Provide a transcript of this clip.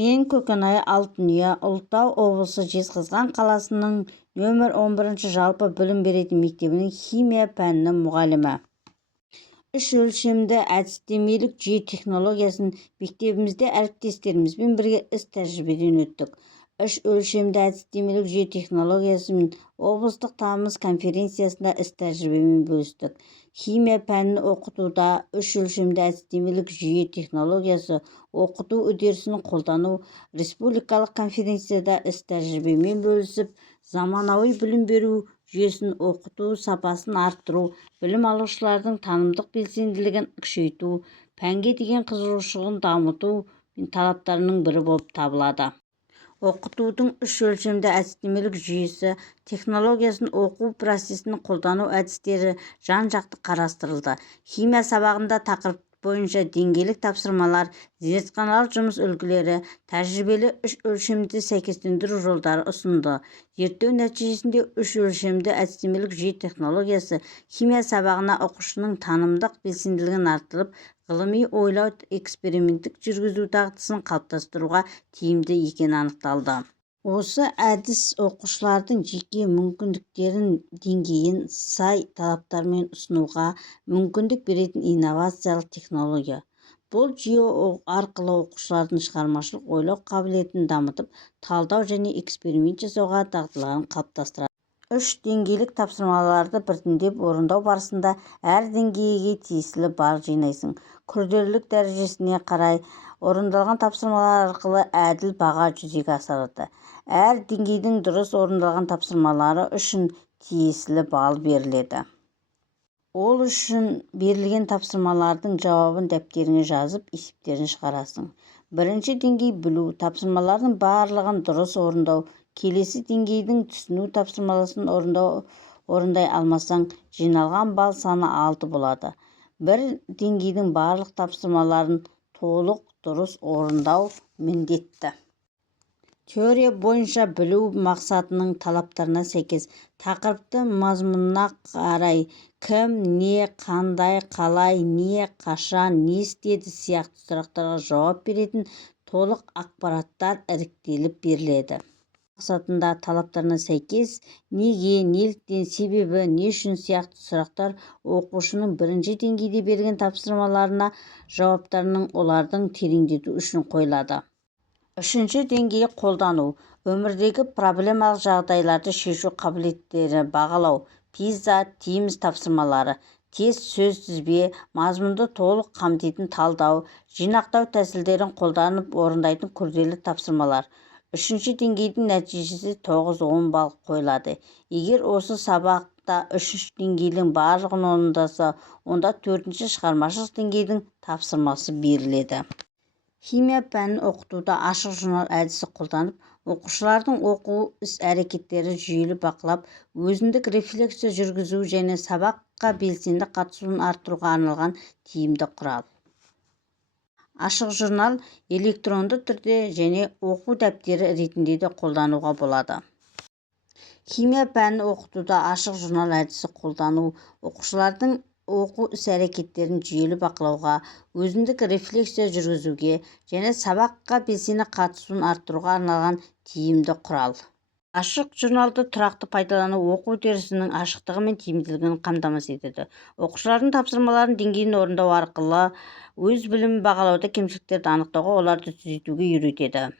Мен Көкенай Алтынұя, Ұлытау облысы Жезқазған қаласының нөмір 11 жалпы білім беретін мектебінің химия пәнінің мұғалімі. Үш өлшемді әдістемелік жүйе технологиясын мектебімізде әріптестерімізбен бірге іс-тәжірибеден өттік. Үш өлшемді әдістемелік жүйе технологиясын облыстық тамыз конференциясында іс-тәжірибемен бөлістік. Химия пәнін оқытуда үш өлшемді әдістемелік жүйе технологиясы оқыту үдерісін қолдану республикалық конференцияда іс-тәжірибемен бөлісіп, заманауи білім беру жүйесін оқыту сапасын арттыру, білім алушылардың танымдық белсенділігін күшейту, пәнге деген қызығушылығын дамыту талаптарының бірі болып табылады. Оқытудың үш өлшемді әдістемелік жүйесі технологиясын оқу процесін қолдану әдістері жан-жақты қарастырылды. Химия сабағында тақырып бойынша деңгейлік тапсырмалар, зертханалық жұмыс үлгілері, тәжірибелі үш өлшемді сәйкестендіру жолдары ұсынды. Зерттеу нәтижесінде үш өлшемді әдістемелік жүйе технологиясы химия сабағына оқушының танымдық белсенділігін арттырып, ғылыми ойлау, эксперименттік жүргізу дағдысын қалыптастыруға тиімді екені анықталды. Осы әдіс оқушылардың жеке мүмкіндіктерін деңгейін сай талаптармен ұсынуға мүмкіндік беретін инновациялық технология. Бұл жүйе арқылы оқушылардың шығармашылық ойлау қабілетін дамытып, талдау және эксперимент жасауға дағдыларын қалыптастырады. Үш деңгейлік тапсырмаларды біртіндеп орындау барысында әр деңгейге тиесілі балл жинайсың. Күрделілік дәрежесіне қарай орындалған тапсырмалар арқылы әділ баға жүзеге асырылады. Әр деңгейдің дұрыс орындалған тапсырмалары үшін тиесілі балл беріледі. Ол үшін берілген тапсырмалардың жауабын дәптеріңе жазып, есептерін шығарасың. Бірінші деңгей білу, тапсырмалардың барлығын дұрыс орындау. Келесі деңгейдің түсіну тапсырмасын орындай алмасаң, жиналған балл саны 6 болады. Бір деңгейдің барлық тапсырмаларын толық дұрыс орындау міндетті. Теория бойынша білу мақсатының талаптарына сәйкес тақырыпты мазмұнына қарай кім, не, қандай, қалай, не, қашан, не істеді сияқты сұрақтарға жауап беретін толық ақпараттар іріктеліп беріледі. Мақсатында талаптарына сәйкес неге, неліктен, себебі, не үшін сияқты сұрақтар оқушының бірінші деңгейде берген тапсырмаларына жауаптарының олардың тереңдету үшін қойылады. Үшінші деңгей қолдану. Өмірдегі проблемалық жағдайларды шешу қабілеттері бағалау. PISA, TIMSS тапсырмалары. Тест, сөз тізбе, мазмұнды толық қамтитын талдау, жинақтау тәсілдерін қолданып орындайтын күрделі тапсырмалар. Үшінші деңгейдің нәтижесі 9-10 балл қойылады. Егер осы сабақта үшінші деңгейдің барлығын орындаса, онда төртінші шығармашылық деңгейдің тапсырмасы беріледі. Химия пәнін оқытуда ашық журнал әдісі қолданып, оқушылардың оқу іс-әрекеттері жүйелі бақылап, өзіндік рефлексия жүргізу және сабаққа белсенді қатысуын арттыруға арналған тиімді құрал. Ашық журнал электронды түрде және оқу дәптері ретінде де қолдануға болады. Химия пәнін оқытуда ашық журнал әдісі қолдану оқушылардың оқу іс-әрекеттерін жүйелі бақылауға, өзіндік рефлексия жүргізуге және сабаққа белсенді қатысуын арттыруға арналған тиімді құрал. Ашық журналды тұрақты пайдалану оқу үдерісінің ашықтығы мен тиімділігін қамтамасыз етеді. Оқушылардың тапсырмаларын деңгейін орындау арқылы өз білімін бағалауда кемшіліктерді анықтауға, оларды түзетуге үйретеді.